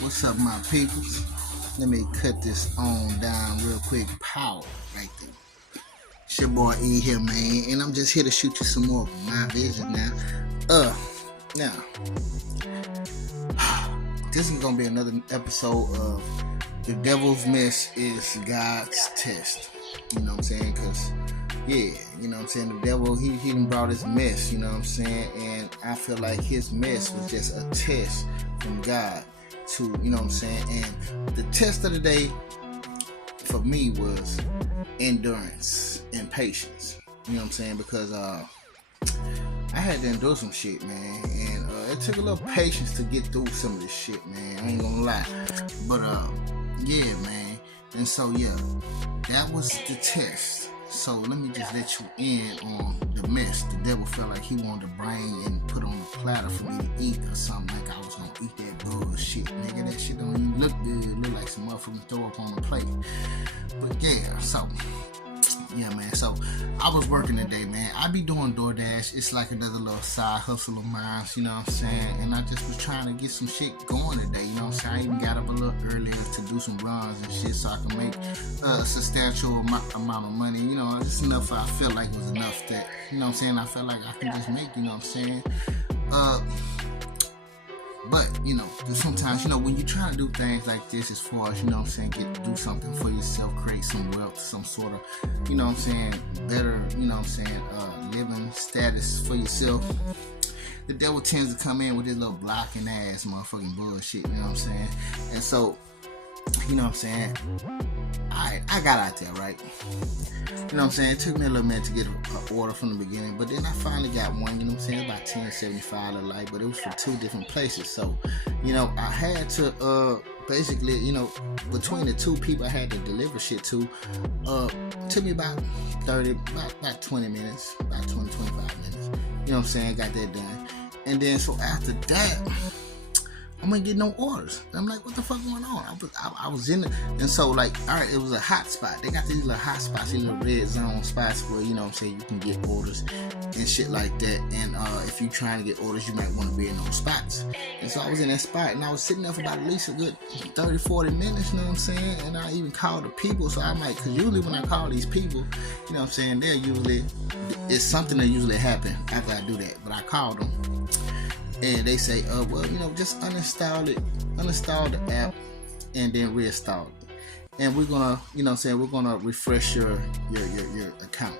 What's up, my peoples? Let me cut this on down real quick. Power right there. It's your boy E here, man, and I'm just here to shoot you some more of my vision now. Now, this is gonna be another episode of The Devil's Mess is God's Test. You know what I'm saying? Cause yeah, you know what I'm saying, the devil, he done brought his mess, you know what I'm saying, and I feel like his mess was just a test from God to, you know what I'm saying, and the test of the day for me was endurance and patience, you know what I'm saying, because I had to endure some shit, man, and it took a little patience to get through some of this shit, man, I ain't gonna lie, but yeah, man, and so yeah, that was the test. So let me just let you in on the mess. The devil felt like he wanted to bring and put on a platter for me to eat or something, like I was gonna eat that bullshit, nigga. That shit don't even look good. It look like some motherfuckers throw up on the plate. But yeah, so yeah, man. So I was working today, man. I be doing DoorDash. It's like another little side hustle of mine, you know what I'm saying? And I just was trying to get some shit going today, you know what I'm saying? I even got up a little earlier to do some runs and shit so I can make a substantial amount of money, you know, just enough I felt like it was enough that, you know what I'm saying, I felt like I can just make, you know what I'm saying? But, you know, sometimes, you know, when you're trying to do things like this as far as, you know what I'm saying, do something for yourself, create some wealth, some sort of, you know what I'm saying, better, you know what I'm saying, living status for yourself, the devil tends to come in with this little blocking ass motherfucking bullshit, you know what I'm saying, and so, you know what I'm saying, I got out there, right? You know what I'm saying? It took me a little minute to get an order from the beginning, but then I finally got one, you know what I'm saying? About $10.75 a light, but it was from two different places. So, you know, I had to basically, you know, between the two people I had to deliver shit to, took me about 20 minutes, about 25 minutes. You know what I'm saying? Got that done. And then so after that, I'm gonna get no orders. And I'm like, what the fuck going on? I was in it, and so like, all right, it was a hot spot. They got these little hot spots, these little red zone spots where, you know what I'm saying, you can get orders and shit like that. And if you trying to get orders, you might want to be in those spots. And so I was in that spot, and I was sitting there for about at least a good 30-40 minutes, you know what I'm saying? And I even called the people, so I might, because usually when I call these people, you know what I'm saying, they're usually, it's something that usually happen after I do that. But I called them. And they say, well, you know, just uninstall the app and then reinstall it. And we're gonna, you know what I'm saying, we're gonna refresh your account.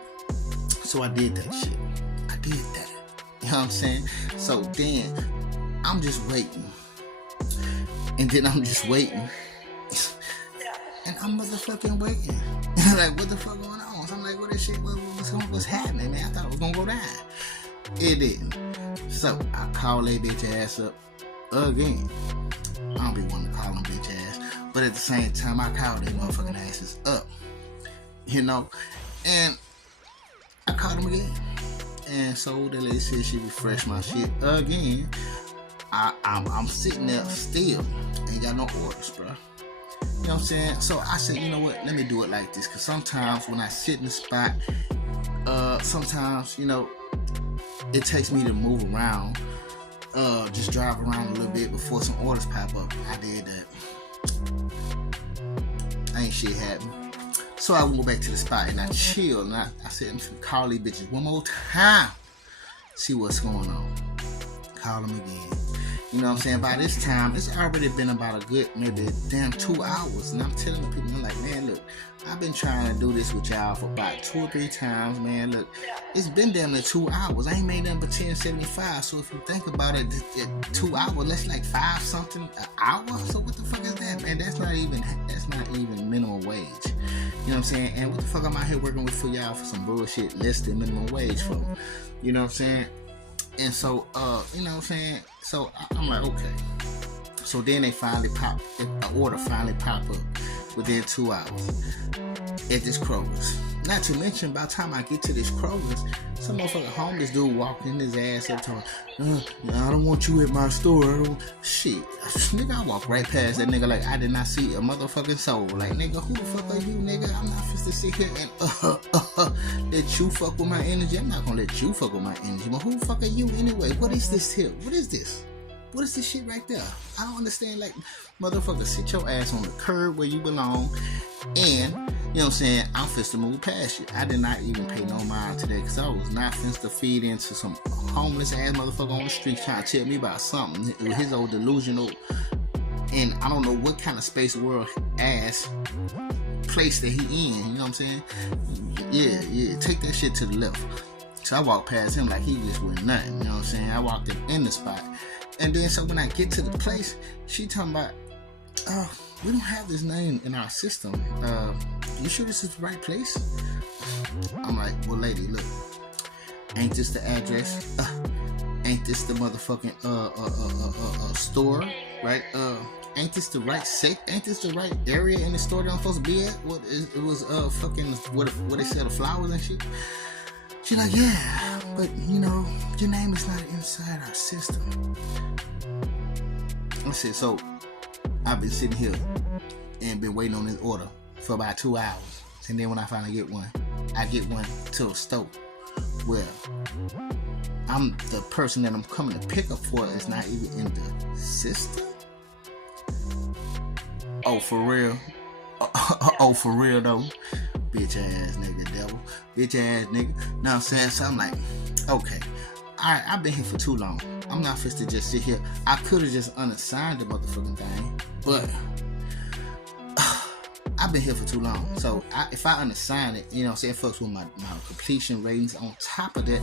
So I did that shit. I did that. You know what I'm saying? So then I'm just waiting. And then I'm just waiting. And I'm motherfucking waiting. Like, what the fuck going on? So I'm like, what this shit, what's happening, man? I thought it was gonna go down. It didn't. So I call that bitch ass up again. I don't be wanting to call them bitch ass, but at the same time I call their motherfucking asses up, you know. And I called them again, and so the lady said she refreshed my shit again. I'm sitting there still, ain't got no orders, bro. You know what I'm saying? So I said, you know what? Let me do it like this, cause sometimes when I sit in the spot, sometimes, you know, it takes me to move around, just drive around a little bit before some orders pop up. I did that. Ain't shit happened. So I went back to the spot and I chilled, and I said, I'm gonna call these bitches one more time, see what's going on. Call them again. You know what I'm saying? By this time, it's already been about a good, maybe damn 2 hours. And I'm telling the people, I'm like, man, look, I've been trying to do this with y'all for about 2 or 3 times, man. Look, it's been damn near 2 hours. I ain't made nothing but $10.75. So if you think about it, 2 hours, that's like 5 something an hour. So what the fuck is that, man? That's not even minimum wage. You know what I'm saying? And what the fuck I'm out here working with for y'all for some bullshit less than minimum wage for? You know what I'm saying? And so, you know what I'm saying? So I'm like, okay. So then the order finally pop up within 2 hours at this Kroger's. Not to mention, by the time I get to this Kroger's, some motherfucking homeless dude walking his ass up talking, I don't want you at my store. Shit. Nigga, I walk right past that nigga like I did not see a motherfucking soul. Like, nigga, who the fuck are you, nigga? I'm not supposed to sit here and let you fuck with my energy. I'm not gonna let you fuck with my energy. But who the fuck are you anyway? What is this here? What is this? What is this shit right there? I don't understand. Like, motherfucker, sit your ass on the curb where you belong. And, you know what I'm saying, I'm finna to move past you. I did not even pay no mind to that because I was not finna to feed into some homeless ass motherfucker on the street trying to tell me about something with his old delusional, and I don't know what kind of space world ass place that he in. You know what I'm saying? Yeah, take that shit to the left. So I walked past him like he just was nothing. You know what I'm saying? I walked up in the spot. And then so when I get to the place, she talking about, we don't have this name in our system. You sure this is the right place? I'm like, well, lady, look, ain't this the address? Ain't this the motherfucking store, right? Ain't this the right safe? Ain't this the right area in the store that I'm supposed to be at? It was fucking what they sell the flowers and shit. She like, yeah, but you know, your name is not inside our system. I said, so I've been sitting here and been waiting on this order for about 2 hours. And then when I finally get one, I get one to a store where I'm the person that I'm coming to pick up for is not even in the system. Oh, for real? Oh, for real though? Bitch ass nigga, devil. Bitch ass nigga. Know what I'm saying? So I'm like, okay. Alright, I've been here for too long. I'm not fit to just sit here. I could have just unassigned the motherfucking thing, but I've been here for too long. So if I unassign it, you know what I'm saying, fucks with my completion ratings. On top of that,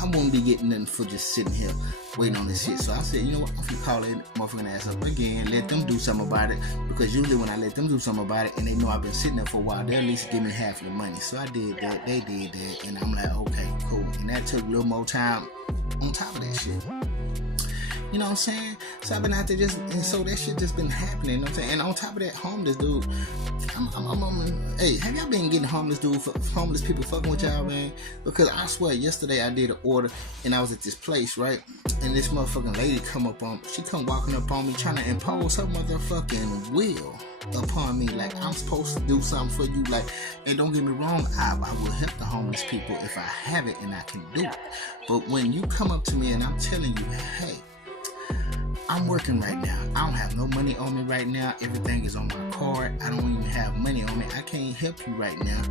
I won't be getting nothing for just sitting here waiting on this shit. So I said, you know what, I'm gonna call that motherfucking ass up again, let them do something about it. Because usually when I let them do something about it and they know I've been sitting there for a while, they'll at least give me half of the money. So I did that, they did that, and I'm like, okay, cool. And that took a little more time on top of that shit. You know what I'm saying? So I've been out there and so that shit just been happening, you know what I'm saying? And on top of that, homeless dude, hey, have y'all been getting homeless people fucking with y'all, man? Because I swear, yesterday I did an order and I was at this place, right? And this motherfucking lady she come walking up on me trying to impose her motherfucking will upon me, like I'm supposed to do something for you, like, and don't get me wrong, I will help the homeless people if I have it and I can do it. But when you come up to me and I'm telling you, hey, I'm working right now. I don't have no money on me right now. Everything is on my card. I don't even have money on me. I can't help you right now.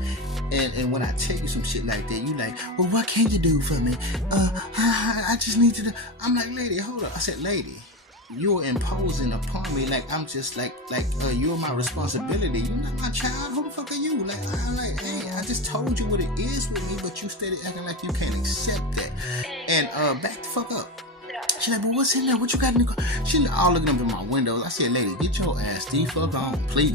And when I tell you some shit like that, you like, well, what can you do for me? I just need to do. I'm like, lady, hold up. I said, lady, you're imposing upon me like I'm just like you're my responsibility. You're not my child. Who the fuck are you? Like, I'm like, hey, I just told you what it is with me, but you steady acting like you can't accept that. And back the fuck up. She like, but what's in there? What you got in the car? She all looking up in my windows. I said, lady, get your ass the fuck on, please.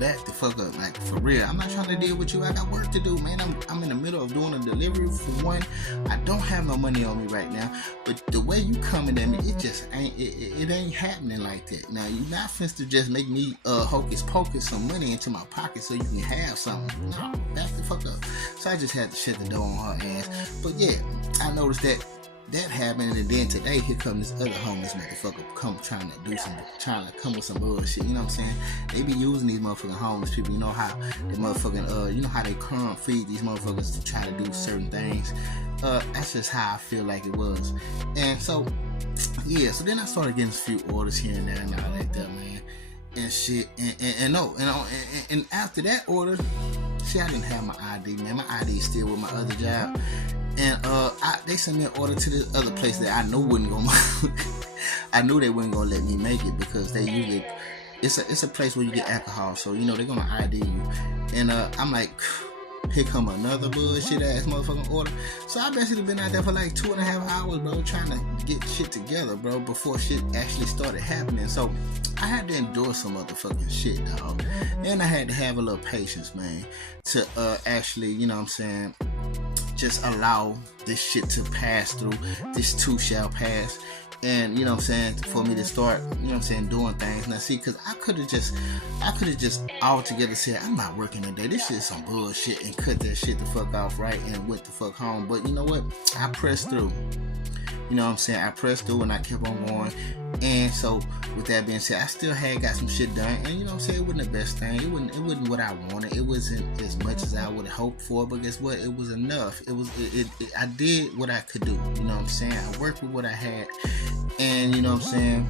Back the fuck up, like, for real. I'm not trying to deal with you. I got work to do, man. I'm in the middle of doing a delivery for one. I don't have no money on me right now. But the way you coming at me, it just ain't, it ain't happening like that. Now, you not finna to just make me hocus pocus some money into my pocket so you can have something. No, back the fuck up. So I just had to shut the door on her ass. But yeah, I noticed that happened, and then today here comes this other homeless motherfucker trying to come with some bullshit. You know what I'm saying? They be using these motherfucking homeless people. You know how they motherfucking you know how they crumb feed these motherfuckers to try to do certain things. That's just how I feel like it was. And so yeah, so then I started getting a few orders here and there and all like that, man, and shit. And after that order, see, I didn't have my ID, man. My ID is still with my other job. And they sent me an order to this other place that I knew wouldn't go. I knew they wouldn't gonna let me make it because they usually it's a place where you get alcohol, so you know they're gonna ID you. And I'm like, here come another bullshit ass motherfucking order. So I basically been out there for like 2.5 hours, bro, trying to get shit together, bro, before shit actually started happening. So I had to endure some motherfucking shit, dog. And I had to have a little patience, man, to actually, you know what I'm saying, just allow this shit to pass through. This too shall pass. And you know what I'm saying, for me to start, you know what I'm saying, doing things. Now see, cause I could have just altogether said, I'm not working today, this shit is some bullshit, and cut that shit the fuck off, right, and went the fuck home. But you know what, I pressed through. You know what I'm saying? I pressed through and I kept on going. And so with that being said, I still had got some shit done. And you know what I'm saying? It wasn't the best thing. It wasn't what I wanted. It wasn't as much as I would have hoped for, but guess what? It was enough. I did what I could do. You know what I'm saying? I worked with what I had. And you know what I'm saying?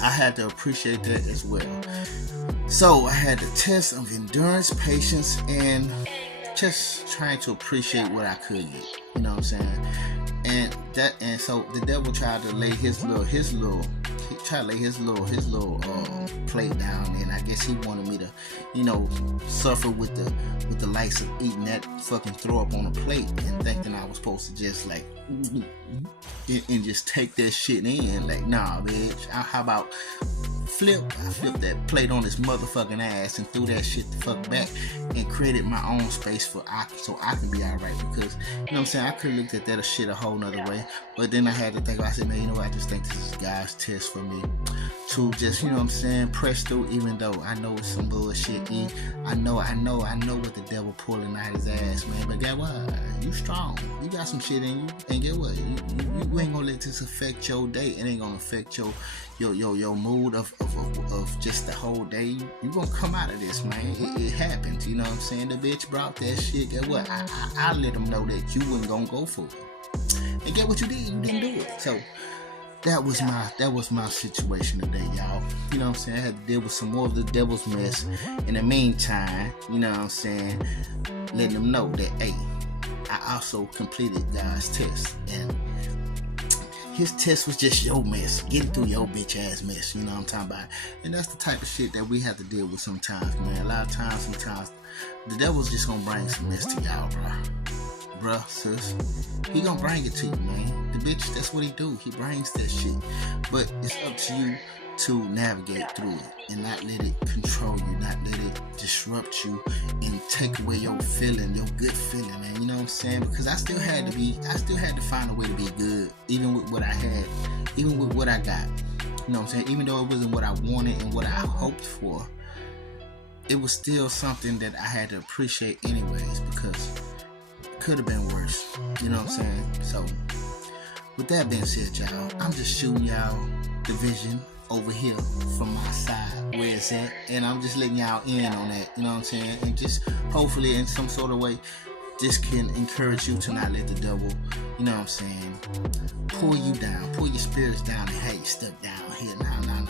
I had to appreciate that as well. So I had the test of endurance, patience, and just trying to appreciate what I could get. You know what I'm saying? And so the devil tried to lay his little plate down, and I guess he wanted me to, you know, suffer with the likes of eating that fucking throw up on a plate and thinking I was supposed to just like and just take that shit in. Like, nah, bitch. How about I flipped that plate on his motherfucking ass and threw that shit the fuck back and created my own space so I can be alright. Because, you know what I'm saying, I could have looked at that shit a whole nother way. But then I had to think, I said, man, you know what, I just think this is God's test for me to just, you know what I'm saying, press through, even though I know it's some bullshit. I know what the devil pulling out his ass, man. But guess what? You strong. You got some shit in you. And get what? You ain't gonna let this affect your day. It ain't gonna affect your mood of just the whole day. You gonna come out of this, man. It happens. You know what I'm saying? The bitch brought that shit. Guess what? I let them know that you wasn't gonna go for it. And get what you did? You didn't do it. So that was my situation today, y'all. You know what I'm saying? I had to deal with some more of the devil's mess. In the meantime, you know what I'm saying, letting them know that, hey, I also completed God's test. And his test was just your mess, getting through your bitch ass mess, you know what I'm talking about? And that's the type of shit that we have to deal with sometimes, man. A lot of times, sometimes, the devil's just gonna bring some mess to y'all, bruh, sis. He gonna bring it to you, man. The bitch, that's what he do. He brings that shit. But it's up to you to navigate through it and not let it control you, not let it disrupt you and take away your feeling, your good feeling, man. You know what I'm saying? Because I still had to find a way to be good, even with what I had, even with what I got. You know what I'm saying? Even though it wasn't what I wanted and what I hoped for, it was still something that I had to appreciate anyways, because it could have been worse. You know what I'm saying? So with that being said, y'all, I'm just shooting y'all the vision over here from my side where it's at, and I'm just letting y'all in on that, you know what I'm saying? And just hopefully in some sort of way this can encourage you to not let the devil, you know what I'm saying, pull you down, pull your spirits down, and hey, stuck down here. No.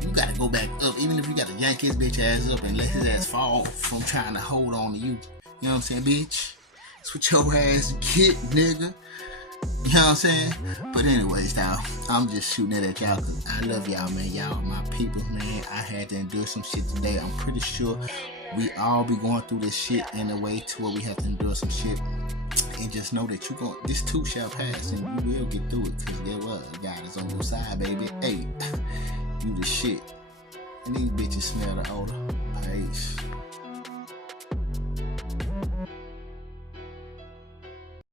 You gotta go back up, even if you gotta yank his bitch ass up and let his ass fall from trying to hold on to you. You know what I'm saying, bitch? That's what your ass get, nigga. You know what I'm saying? But anyways, y'all, I'm just shooting it at y'all because I love y'all, man. Y'all my people, man. I had to endure some shit today. I'm pretty sure we all be going through this shit in a way to where we have to endure some shit. And just know that this too shall pass, and you will get through it. Because guess what? God is on your side, baby. Hey, you the shit. And these bitches smell the odor. Peace.